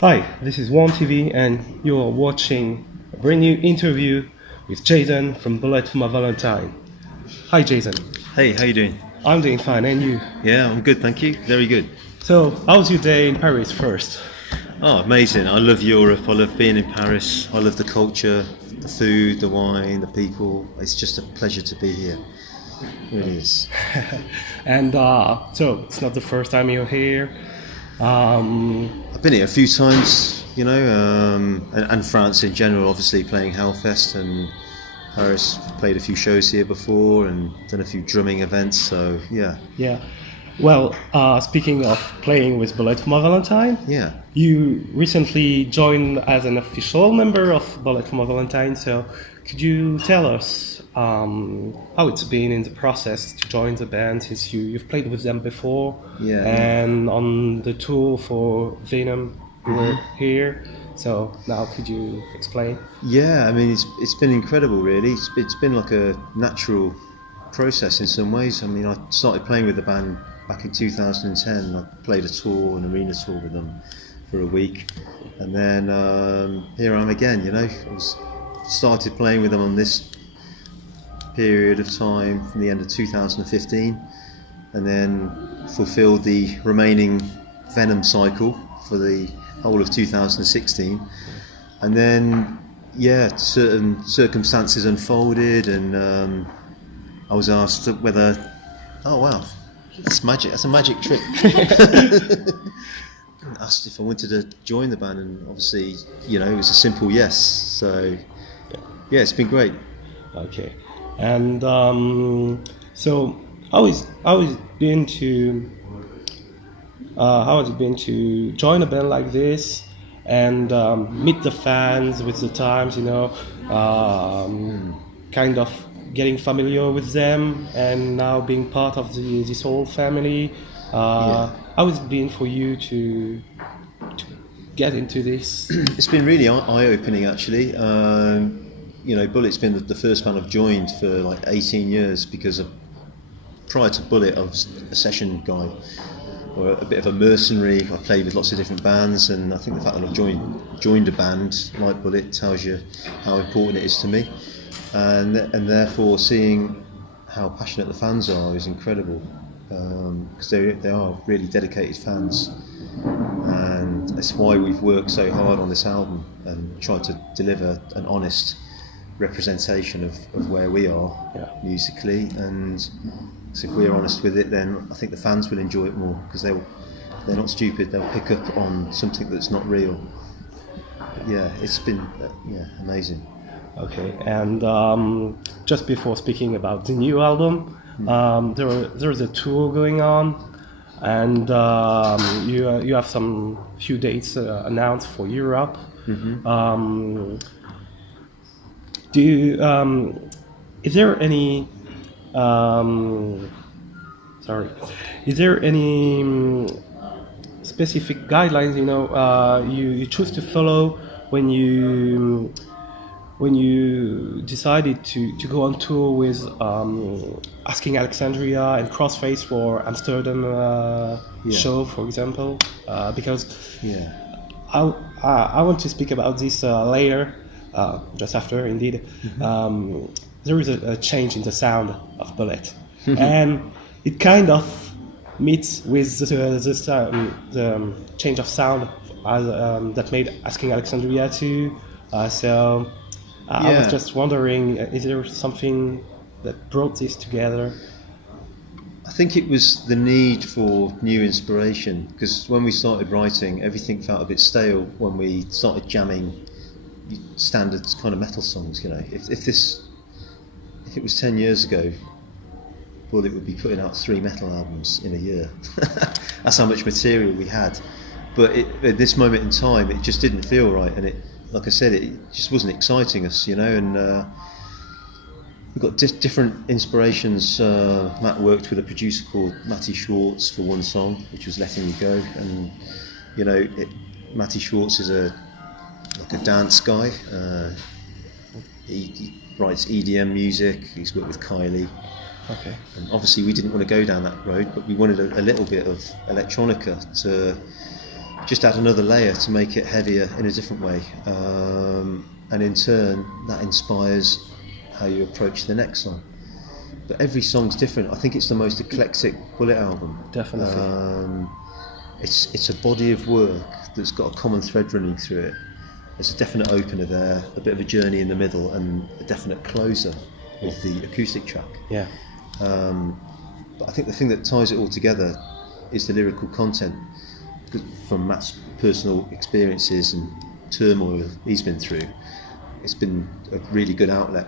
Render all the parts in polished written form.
Hi, this is One TV, and you are watching a brand new interview with Jason from Bullet for My Valentine. Hi, Jason. Hey, how you doing? I'm doing fine, and you? Yeah, I'm good, thank you. Very good. So, how's your day in Paris first? Oh, amazing. I love Europe. I love being in Paris. I love the culture, the food, the wine, the people. It's just a pleasure to be here. It really is. And so, it's not the first time you're here. I've been here a few times, and France in general, obviously playing Hellfest, and Paris, played a few shows here before and done a few drumming events, so yeah. Yeah. Well, speaking of playing with Bullet for My Valentine, Yeah. you recently joined as an official member of Bullet for My Valentine, so could you tell us how it's been in the process to join the band, since you've played with them before, Yeah. and on the tour for Venom you were here, so now could you explain? Yeah, I mean, it's been incredible, really. It's been like a natural process in some ways. I mean, I started playing with the band back in 2010. I played a tour, an arena tour with them for a week, and then here I am again. Started playing with them on this period of time from the end of 2015, and then fulfilled the remaining Venom cycle for the whole of 2016, and then certain circumstances unfolded, and I was asked whether, oh wow, that's magic, that's a magic trick. Asked if I wanted to join the band, and obviously, it was a simple yes. So yeah, it's been great. Okay, and so how has it been to join a band like this and meet the fans with the times, kind of getting familiar with them and now being part of this whole family? How has it been for you to get into this? It's been really eye-opening, actually. Bullet's been the first band I've joined for like 18 years, because prior to Bullet I was a session guy, or a bit of a mercenary. I played with lots of different bands, and I think the fact that I've joined a band like Bullet tells you how important it is to me, and therefore seeing how passionate the fans are is incredible, because they are really dedicated fans, and that's why we've worked so hard on this album and tried to deliver an honest representation of where we are musically. And so if we're honest with it, then I think the fans will enjoy it more, because they're not stupid. They'll pick up on something that's not real. But yeah, it's been amazing. Okay, and just before speaking about the new album, there's a tour going on, and you have some few dates announced for Europe. Mm-hmm. Is there any specific guidelines you choose to follow when you decided to go on tour with Asking Alexandria and Crossface for Amsterdam show, for example? Because I want to speak about this later, just after, indeed. Mm-hmm. There is a change in the sound of Bullet, and it kind of meets with the change of sound that made Asking Alexandria too. So I was just wondering, is there something that brought this together? I think it was the need for new inspiration, because when we started writing, everything felt a bit stale when we started jamming standard kind of metal songs. If it was 10 years ago, Bullet would be putting out 3 metal albums in a year. That's how much material we had. But at this moment in time, it just didn't feel right, and like I said, it just wasn't exciting us, and we've got different inspirations. Matt worked with a producer called Matty Schwartz for one song, which was Letting You Go, and Matty Schwartz is a dance guy. He writes EDM music. He's worked with Kylie. Okay. And obviously we didn't want to go down that road, but we wanted a little bit of electronica to just add another layer to make it heavier in a different way, and in turn that inspires how you approach the next song. But every song's different. I think it's the most eclectic Bullet album. Definitely. It's a body of work that's got a common thread running through it. There's a definite opener there, a bit of a journey in the middle, and a definite closer with the acoustic track. Yeah. But I think the thing that ties it all together is the lyrical content. From Matt's personal experiences and turmoil he's been through, it's been a really good outlet.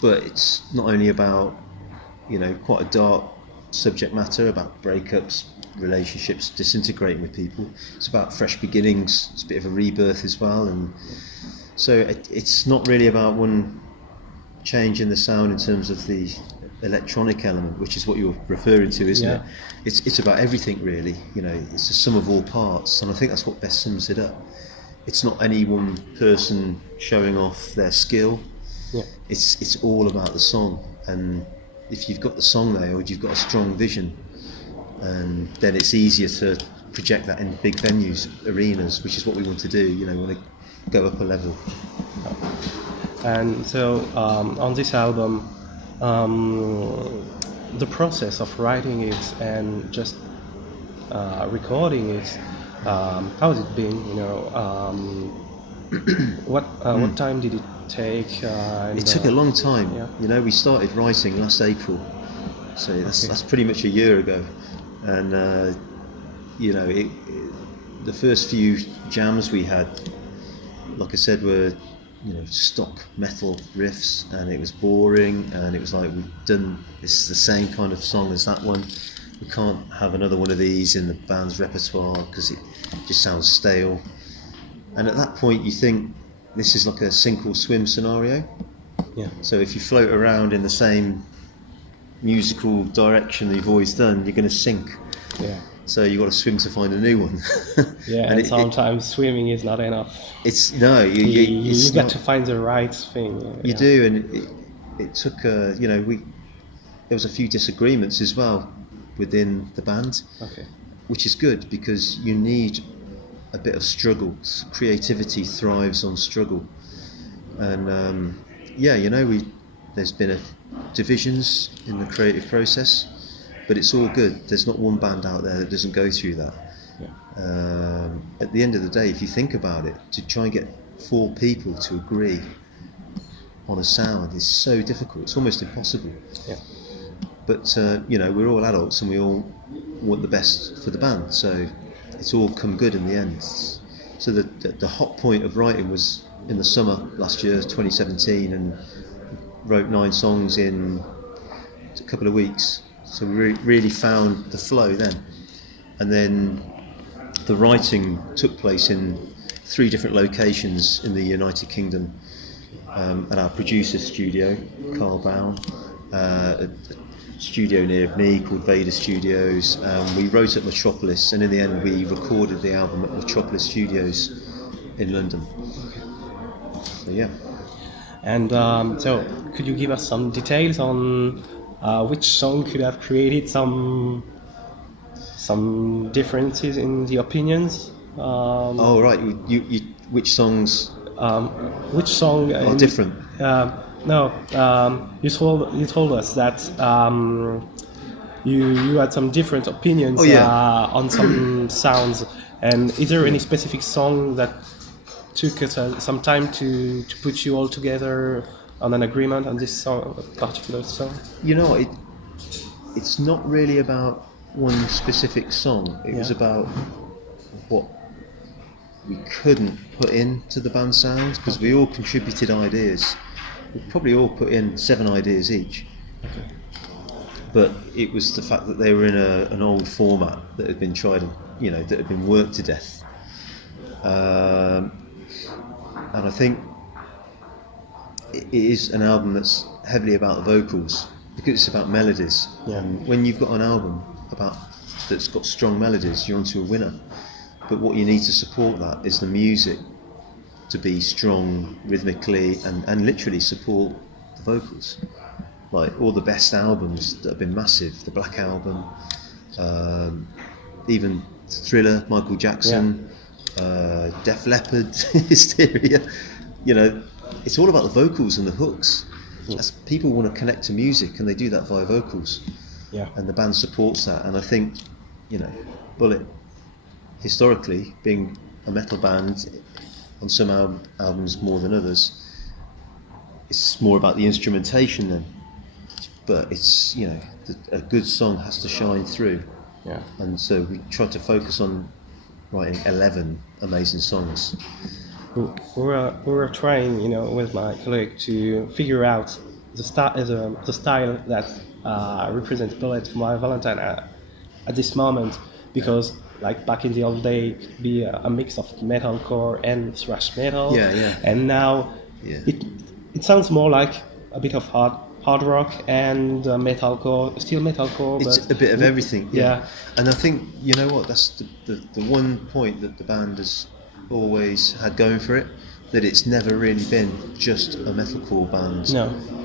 But it's not only about, quite a dark subject matter about breakups, relationships, disintegrating with people. It's about fresh beginnings. It's a bit of a rebirth as well, and so it's not really about one change in the sound in terms of the electronic element, which is what you're referring to, isn't it? It's about everything really. It's a sum of all parts, and I think that's what best sums it up. It's not any one person showing off their skill. Yeah. It's all about the song, and if you've got the song nailed, you've got a strong vision, and then it's easier to project that in big venues, arenas, which is what we want to do. We want to go up a level. And so on this album, the process of writing it and just recording it, how has it been? What time did it take? It took a long time. Yeah. We started writing last April, so that's pretty much a year ago, and the first few jams we had, like I said, were stock metal riffs, and it was boring, and it was like, this is the same kind of song as that one. We can't have another one of these in the band's repertoire because it just sounds stale. And at that point you think this is like a sink or swim scenario. Yeah. So if you float around in the same musical direction that you've always done, you're going to sink. Yeah. So you've got to swim to find a new one. Yeah, and sometimes swimming is not enough. You got to find the right thing. You do, and it took there was a few disagreements as well within the band. Okay. Which is good, because you need a bit of struggle. Creativity thrives on struggle, and there's been divisions in the creative process. But it's all good. There's not one band out there that doesn't go through that. Yeah. At the end of the day, if you think about it, to try and get 4 people to agree on a sound is so difficult. It's almost impossible. Yeah. But we're all adults and we all want the best for the band, so it's all come good in the end. So the hot point of writing was in the summer last year, 2017, and wrote 9 songs in a couple of weeks. So we really found the flow then. And then the writing took place in 3 different locations in the United Kingdom, at our producer's studio, Carl Baum, a studio near me called Vader Studios. We wrote at Metropolis, and in the end we recorded the album at Metropolis Studios in London. So yeah. And so could you give us some details on which song could have created some differences in the opinions? Right. You which songs? Which song are different? You told us that you had some different opinions on some sounds. And is there any specific song that took some time to put you all together on an agreement on this song, particular song? It's not really about one specific song. It was about what we couldn't put into the band sounds, because we all contributed ideas. We probably all put in 7 ideas each. Okay. But it was the fact that they were in an old format that had been tried, that had been worked to death. And I think it is an album that's heavily about the vocals, because it's about melodies. Yeah. And when you've got an album that's got strong melodies, you're onto a winner. But what you need to support that is the music to be strong rhythmically and literally support the vocals. Like all the best albums that have been massive, the Black Album, even Thriller, Michael Jackson, Def Leppard, Hysteria. You know, it's all about the vocals and the hooks. People want to connect to music, and they do that via vocals. Yeah. And the band supports that. And I think, you know, Bullet, historically, being a metal band, on some albums more than others, it's more about the instrumentation then. But it's, you know, a good song has to shine through. Yeah. And so we try to focus on writing 11 amazing songs. We were trying, you know, with my colleague to figure out the style that represents Bullet for My Valentine at this moment, because like back in the old day, it could be a mix of metalcore and thrash metal. Yeah. And now it sounds more like a bit of hard rock and metalcore, still metalcore. It's but a bit of everything. Yeah. And I think, you know what, that's the one point that the band has always had going for it, that it's never really been just a metalcore band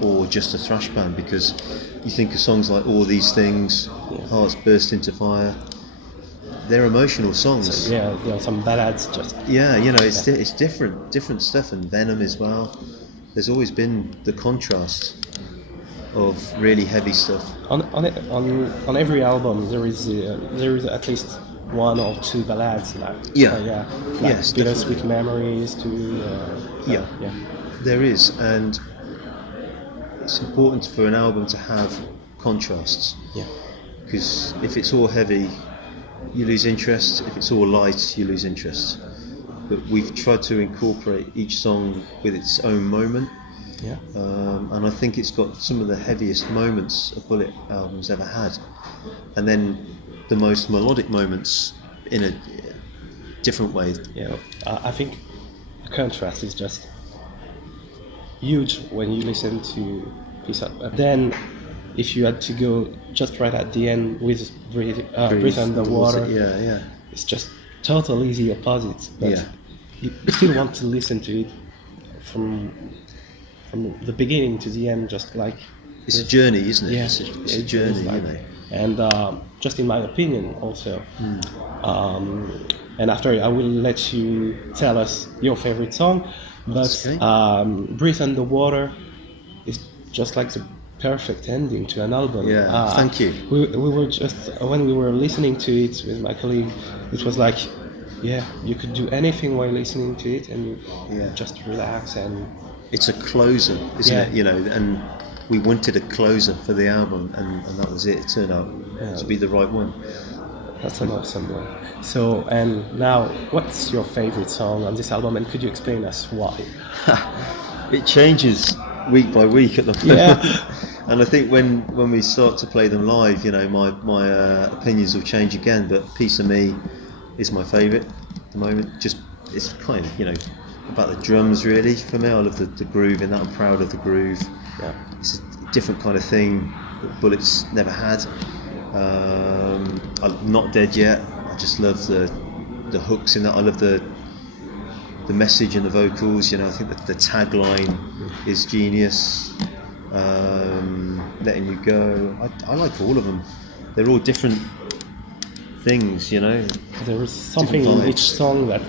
or just a thrash band, because you think of songs like All These Things, Hearts Burst Into Fire, they're emotional songs. So, there are some ballads just. Yeah, you know, it's different stuff, and Venom as well. There's always been the contrast of really heavy stuff. On every album there is at least one or two ballads, like Bittersweet Memories to there is, and it's important for an album to have contrasts, because if it's all heavy you lose interest, if it's all light you lose interest. But we've tried to incorporate each song with its own moment. And I think it's got some of the heaviest moments a Bullet album's ever had, and then the most melodic moments in a different way. I think the contrast is just huge when you listen to Peace Up. Then if you had to go just right at the end with Breathe Underwater, it's just totally the opposite, but you still want to listen to it from the beginning to the end, just like it's a journey, isn't it? Yeah, it's a journey, like, you know. And just in my opinion, also. And after I will let you tell us your favorite song, but okay. Breathe Underwater is just like the perfect ending to an album. Thank you. We were just, when we were listening to it with my colleague, it was like, you could do anything while listening to it, and you just relax. And it's a closer, isn't it? You know, and we wanted a closer for the album, and that was it. It turned out to be the right one. That's an awesome one. So, and now, what's your favorite song on this album, and could you explain us why? It changes week by week at the moment. And I think when we start to play them live, you know, my opinions will change again. But Piece of Me is my favourite at the moment. Just, it's kind of, you know, about the drums really for me. I love the groove in that. I'm proud of the groove. It's a different kind of thing that Bullet's never had. I'm Not Dead Yet. I just love the hooks in that. I love the message and the vocals. You know, I think that the tagline is genius. Letting You Go. I like all of them. They're all different things, you know. There is something in each song that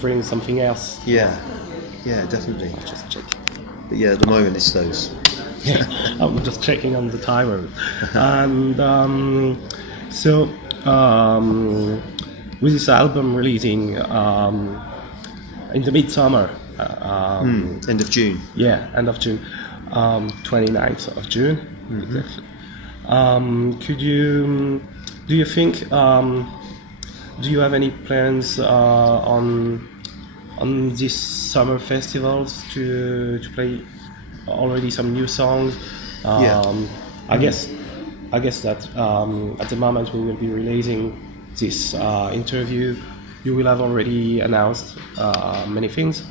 brings something else. Yeah, definitely. I'll just check. But at the moment it's those. I'm just checking on the timer. And so with this album releasing in the midsummer, end of June. End of June, 29th of June. Exactly. Do you think? Do you have any plans on these summer festivals to play already some new songs? I guess that at the moment we will be releasing this interview, you will have already announced many things.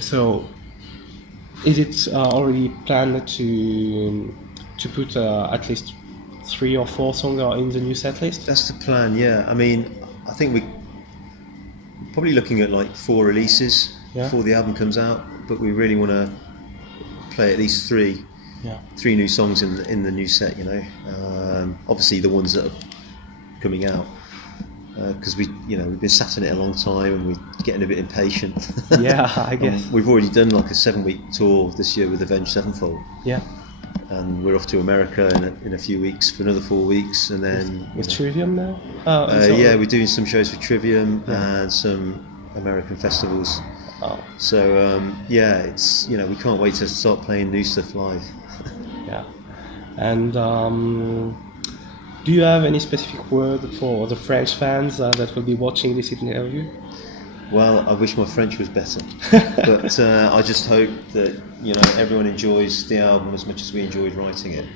So is it already planned to put at least 3 or 4 songs in the new set list? That's the plan, I mean, I think we're probably looking at like 4 releases before the album comes out, but we really want to play at least 3 new songs in the new set, you know. Obviously the ones that are coming out. Because we've been sat on it a long time and we're getting a bit impatient. Yeah, I guess. We've already done like a 7-week tour this year with Avenged Sevenfold. Yeah. And we're off to America in a few weeks for another 4 weeks, and then with Trivium now. Yeah, we're doing some shows with Trivium and some American festivals. Oh. So it's we can't wait to start playing new stuff live. Yeah. And do you have any specific word for the French fans that will be watching this interview? Well, I wish my French was better, but I just hope that everyone enjoys the album as much as we enjoyed writing it,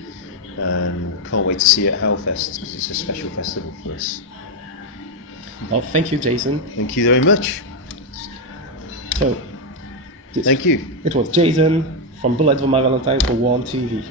and can't wait to see it at Hellfest because it's a special festival for us. Well, thank you, Jason. Thank you very much. So, thank you. It was Jason from Bullet for My Valentine for One TV.